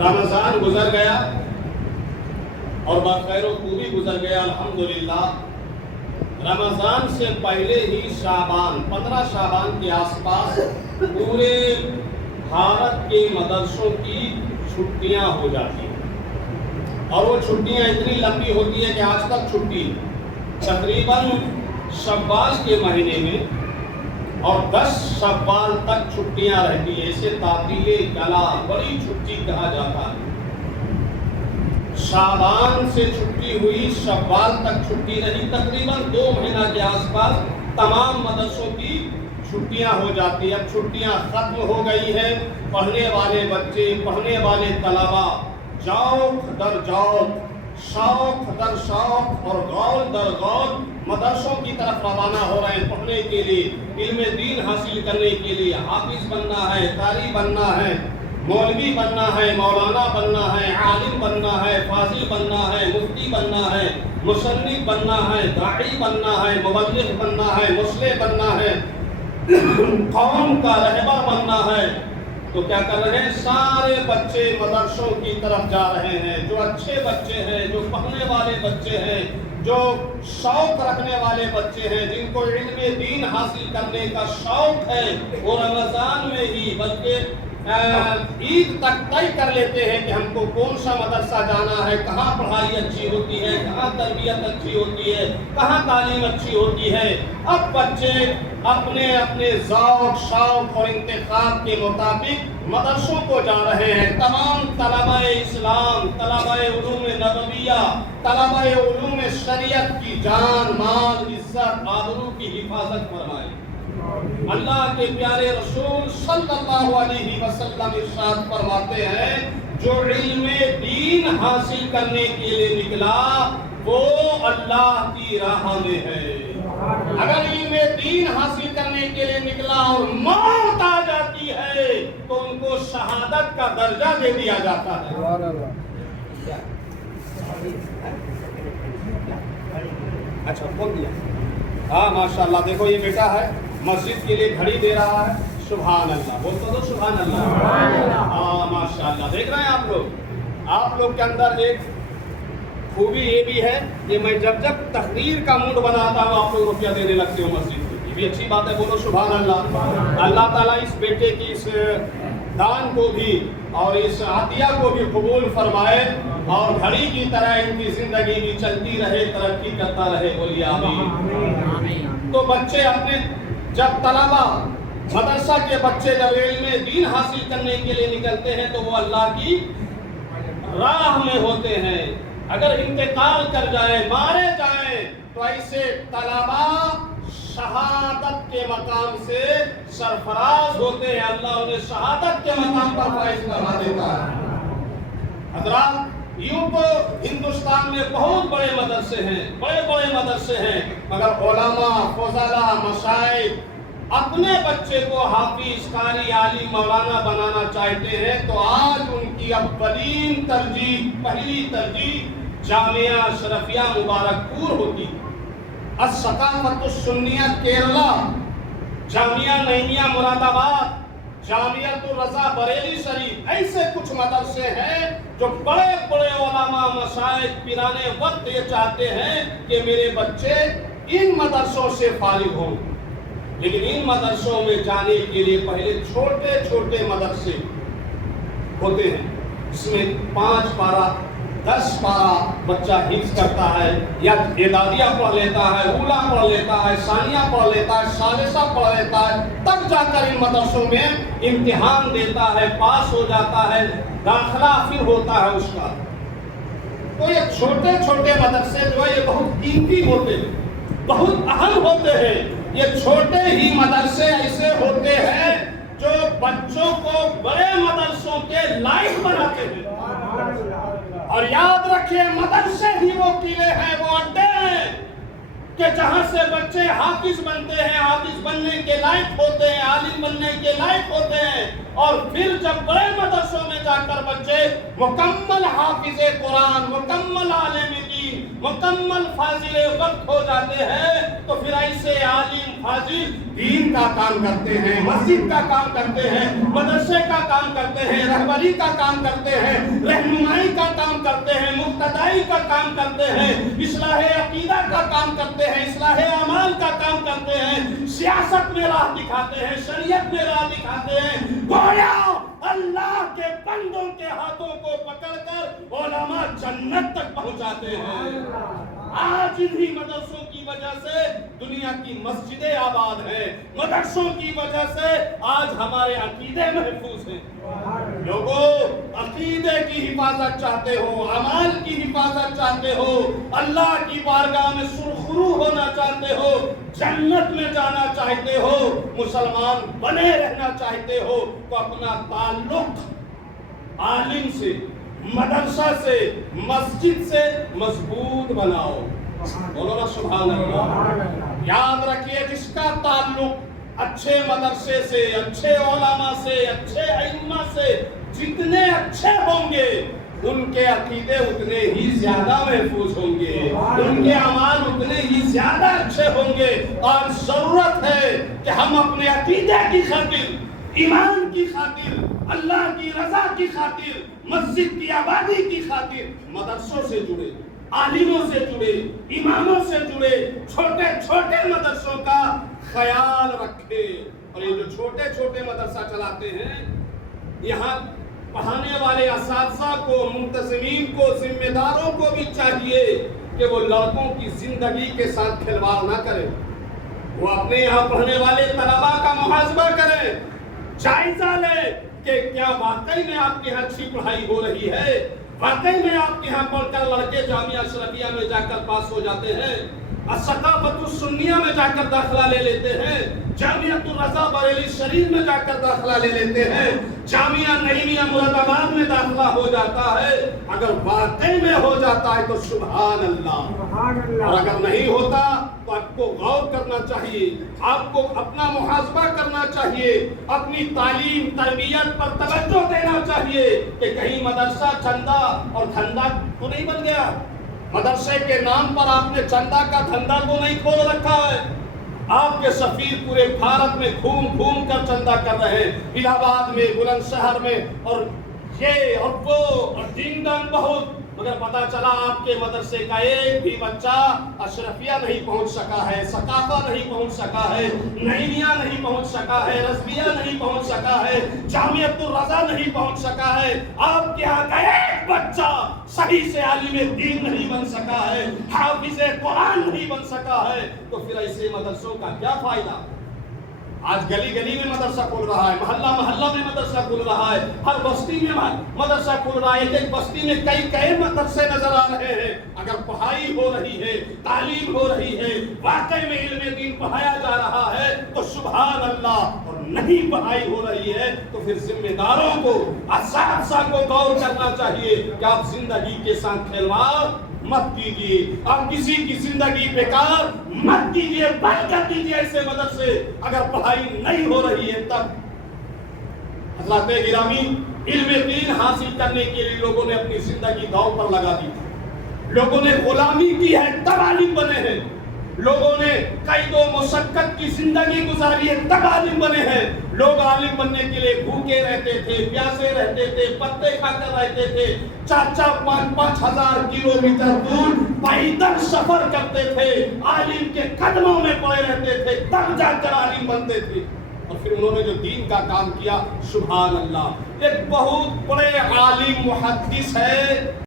رمضان گزر گیا اور بخیر و خوبی گزر گیا الحمدللہ۔ رمضان سے پہلے ہی شعبان 15 شعبان کے آس پاس پورے بھارت کے مدرسوں کی چھٹیاں ہو جاتی ہیں، اور وہ چھٹیاں اتنی لمبی ہوتی ہیں کہ آج تک چھٹی تقریباً شوال کے مہینے میں اور 10 شوال تک چھٹیاں رہتی ہیں۔ اسے تعطیل کلا بڑی چھٹی کہا جاتا ہے۔ شعبان سے چھٹی ہوئی، شوال تک چھٹی رہی، تقریباً 2 مہینہ کے آس پاس تمام مدرسوں کی چھٹیاں ہو جاتی ہیں۔ اب چھٹیاں ختم ہو گئی ہیں، پڑھنے والے بچے، پڑھنے والے طلبا جوق در جوق، شوق در شوق اور غول در غول مدرسوں کی طرف روانہ ہو رہے ہیں پڑھنے کے لیے، علم دین حاصل کرنے کے لیے۔ حافظ بننا ہے، قاری بننا ہے، مولوی بننا ہے، مولانا بننا ہے، عالم بننا ہے، فاضل بننا ہے، مفتی بننا ہے، مصنف بننا ہے، داعی بننا ہے، مبلغ بننا ہے، مصلح بننا ہے، قوم کا رہبر بننا ہے۔ تو کیا کر رہے ہیں؟ سارے بچے مدرسوں کی طرف جا رہے ہیں۔ جو اچھے بچے ہیں، جو پڑھنے والے بچے ہیں، جو شوق رکھنے والے بچے ہیں، جن کو علم دین حاصل کرنے کا شوق ہے، وہ رمضان میں ہی بلکہ عید تک طے کر لیتے ہیں کہ ہم کو کون سا مدرسہ جانا ہے، کہاں پڑھائی اچھی ہوتی ہے، کہاں تربیت اچھی ہوتی ہے، کہاں تعلیم اچھی ہوتی ہے۔ اب بچے اپنے اپنے ذوق، شوق اور انتخاب کے مطابق مدرسوں کو جا رہے ہیں۔ تمام طلبہ اسلام، طلبہ علوم نبویہ، طلبہ علوم شریعت کی جان، مال، عزت، آبرو کی حفاظت فرمائے۔ اللہ کے پیارے رسول صلی اللہ علیہ وسلم ارشاد فرماتے ہیں، جو علم دین حاصل کرنے کے لیے نکلا وہ اللہ کی راہ میں ہے۔ اگر علم دین حاصل کرنے کے لیے نکلا اور موت آ جاتی ہے تو ان کو شہادت کا درجہ دے دیا جاتا ہے۔ اچھا کھول دیا؟ ہاں ماشاءاللہ، دیکھو یہ بیٹا ہے مسجد کے لیے گھڑی دے رہا ہے۔ سبحان اللہ، بول تو دو سبحان اللہ۔ ہاں ماشاءاللہ، دیکھ رہے ہیں آپ لوگ کے اندر ایک خوبی یہ بھی ہے کہ میں جب تقریر کا موڈ بناتا ہوں آپ لوگ روپیہ دینے لگتے ہو مسجد کو، یہ بھی اچھی بات ہے، بولو سبحان اللہ۔ اللہ تعالیٰ اس بیٹے کی اس دان کو بھی اور اس عطیہ کو بھی قبول فرمائے، اور گھڑی کی طرح ان کی زندگی بھی چلتی رہے، ترقی کرتا رہے، بولیے آمین۔ تو بچے اپنے جب طلبہ مدرسہ کے بچے جب علم دین حاصل کرنے کے لیے نکلتے ہیں تو وہ اللہ کی راہ میں ہوتے ہیں۔ اگر انتقال کر جائیں، مارے جائیں تو ایسے طلبہ شہادت کے مقام سے سرفراز ہوتے ہیں، اللہ انہیں شہادت کے مقام پر فائز کروا دیتا ہے۔ حضرات، یوں تو ہندوستان میں بہت بڑے مدرسے ہیں، بڑے مدرسے ہیں، مگر علماء، فضلاء، مشائخ اپنے بچے کو حافظ، قاری، عالم، مولانا بنانا چاہتے ہیں تو آج ان کی اولین ترجیح، پہلی ترجیح جامعہ اشرفیہ مبارک پور ہوتی، الثقافت السنیہ کیرلا، جامعہ نعیمیہ مراد آباد، جامعہ الرضا بریلی شریف، ایسے کچھ مدرسے ہیں جو بڑے علماء، مشائخ پیرانے وقت یہ چاہتے ہیں کہ میرے بچے ان مدرسوں سے فارغ ہوں، لیکن ان مدرسوں میں جانے کے لیے پہلے چھوٹے مدرسے ہوتے ہیں، اس میں 5 پارہ 10 پارہ بچہ حفظ کرتا ہے، یا اعدادیہ پڑھ لیتا ہے، اولا پڑھ لیتا ہے، ثانیہ پڑھ لیتا ہے، ثالثہ پڑھ لیتا ہے، تب جا کر ان مدرسوں میں امتحان دیتا ہے، پاس ہو جاتا ہے، داخلہ پھر ہوتا ہے اس کا۔ تو یہ چھوٹے مدرسے جو ہے یہ بہت قیمتی ہوتے ہیں، بہت اہم ہوتے ہیں۔ یہ چھوٹے ہی مدرسے ایسے ہوتے ہیں جو بچوں کو بڑے مدرسوں کے لائق بناتے ہیں۔ اور یاد رکھیں، مدرسے ہی وہ قلعے ہیں، وہ اڈے ہیں کہ جہاں سے بچے حافظ بنتے ہیں، حافظ بننے کے لائق ہوتے ہیں، عالم بننے کے لائق ہوتے ہیں، اور پھر جب بڑے مدرسے مدرسوں میں جا کر بچے مکمل حافظ قرآن، مکمل عالم دین، مکمل فاضل وقت ہو جاتے ہیں، تو پھر ایسے عالم فاضل دین کا کام کرتے ہیں، مسجد کا کام کرتے ہیں، مدرسے کا کام کرتے ہیں، رہبری کا کام کرتے ہیں، رہنمائی کا کام کرتے ہیں، مقتدائی کا کام کرتے ہیں، اصلاح عقیدہ کا کام کرتے ہیں، اصلاح اعمال کا کام کرتے ہیں، سیاست میں راہ دکھاتے ہیں، شریعت میں راہ دکھاتے ہیں، گویا اللہ کے بندوں کے ہاتھوں کو پکڑ کر علماء جنت تک پہنچاتے ہیں۔ آج انہی مدرسوں کی وجہ سے دنیا کی مسجدیں آباد ہیں، مدرسوں کی وجہ سے آج ہمارے عقیدے محفوظ ہیں۔ لوگوں، عقیدے کی حفاظت چاہتے ہو، اعمال کی حفاظت چاہتے ہو، اللہ کی بارگاہ میں سرخرو ہونا چاہتے ہو، جنت میں جانا چاہتے ہو، مسلمان بنے رہنا چاہتے ہو، تو اپنا تعلق عالم سے، مدرسہ سے، مسجد سے مضبوط بناؤ۔ بولو نا سبحان اللہ۔ یاد رکھیے، جس کا تعلق اچھے مدرسے سے، اچھے علماء سے، اچھے ائمہ سے جتنے اچھے ہوں گے، ان کے عقیدے اتنے ہی زیادہ محفوظ ہوں گے، ان کے اعمال اتنے ہی زیادہ اچھے ہوں گے۔ اور ضرورت ہے کہ ہم اپنے عقیدے کی خاطر، ایمان کی خاطر، اللہ کی رضا کی خاطر، مسجد کی آبادی کی خاطر مدرسوں سے جڑے، عالموں سے جڑے، اماموں سے جڑے، چھوٹے چھوٹے مدرسوں کا خیال رکھے۔ اور یہ جو چھوٹے چھوٹے مدرسہ چلاتے ہیں، یہاں پڑھانے والے اساتذہ کو، منتظمین کو، ذمہ داروں کو بھی چاہیے کہ وہ لڑکوں کی زندگی کے ساتھ کھلواڑ نہ کریں، وہ اپنے یہاں پڑھنے والے طلباء کا محاسبہ کریں، جائزہ لیں کہ کیا واقعی میں آپ کے یہاں اچھی پڑھائی ہو رہی ہے، واقعی میں آپ کے یہاں پڑھ کر لڑکے جامعہ اشرفیہ میں جا کر پاس ہو جاتے ہیں، ثقافت السنیہ میں جا کر داخلہ لے لیتے ہیں، جامعۃ الرضا بریلی شریف میں جا کر داخلہ لے لیتے ہیں، جامعہ نعیمیہ مراد آباد میں داخلہ ہو جاتا ہے۔ اگر واقعی میں ہو جاتا ہے تو سبحان اللہ، اور اگر نہیں ہوتا تو آپ کو غور کرنا چاہیے، آپ کو اپنا محاسبہ کرنا چاہیے، اپنی تعلیم تربیت پر توجہ دینا چاہیے کہ کہیں مدرسہ چندہ اور دھندا تو نہیں بن گیا، مدرسے کے نام پر آپ نے چندہ کا دھندا تو نہیں کھول رکھا ہے۔ آپ کے سفیر پورے بھارت میں گھوم گھوم کر چندہ کر رہے ہیں، الہ آباد میں، بلند شہر میں، اور یہ اور وہ اور دین دن بہت، مگر پتا چلا آپ کے مدرسے کا ایک بھی بچہ اشرفیہ نہیں پہنچ سکا ہے، ثقافہ نہیں پہنچ سکا ہے، نعیمیہ نہیں پہنچ سکا ہے، رضویہ نہیں پہنچ سکا ہے، جامعۃ الرضا نہیں پہنچ سکا ہے۔ آپ کے یہاں کا ایک بچہ صحیح سے عالم دین نہیں بن سکا ہے، حافظ قرآن نہیں بن سکا ہے، تو پھر ایسے مدرسوں کا کیا فائدہ؟ آج گلی گلی میں مدرسہ کھل رہا ہے، محلہ محلہ میں مدرسہ کھل رہا ہے، ہر بستی میں مدرسہ کھل رہا ہے، ایک بستی میں کئی مدرسے نظر آ رہے ہیں۔ اگر پڑھائی ہو رہی ہے، تعلیم ہو رہی ہے، واقعی میں علم دین پڑھایا جا رہا ہے تو سبحان اللہ، اور نہیں پڑھائی ہو رہی ہے تو پھر ذمہ داروں کو، اساتذہ کو غور کرنا چاہیے کہ آپ زندگی کے ساتھ کھلواڑ مت کیجیے، آپ کسی کی زندگی بیکار مت کیجیے، بند کر دیجیے ایسے مدرسے اگر پڑھائی نہیں ہو رہی ہے تب۔ حضرات گرامی، علم دین حاصل کرنے کے لیے لوگوں نے اپنی زندگی داؤ پر لگا دی، لوگوں نے غلامی کی ہے تب عالم بنے ہیں، لوگوں نے قید و مشقت کی زندگی گزاری ہے تب عالم بنے ہیں۔ لوگ عالم بننے کے لیے بھوکے رہتے تھے، پیاسے رہتے تھے، پتے کھا کر رہتے تھے، 4-5 ہزار کلومیٹر دور پیدل سفر کرتے تھے، عالم کے قدموں میں پڑے رہتے تھے، تب جا کر عالم بنتے تھے۔ اور پھر انہوں نے جو دین کا کام کیا، سبحان اللہ، ایک بہت بڑے عالم محدث ہے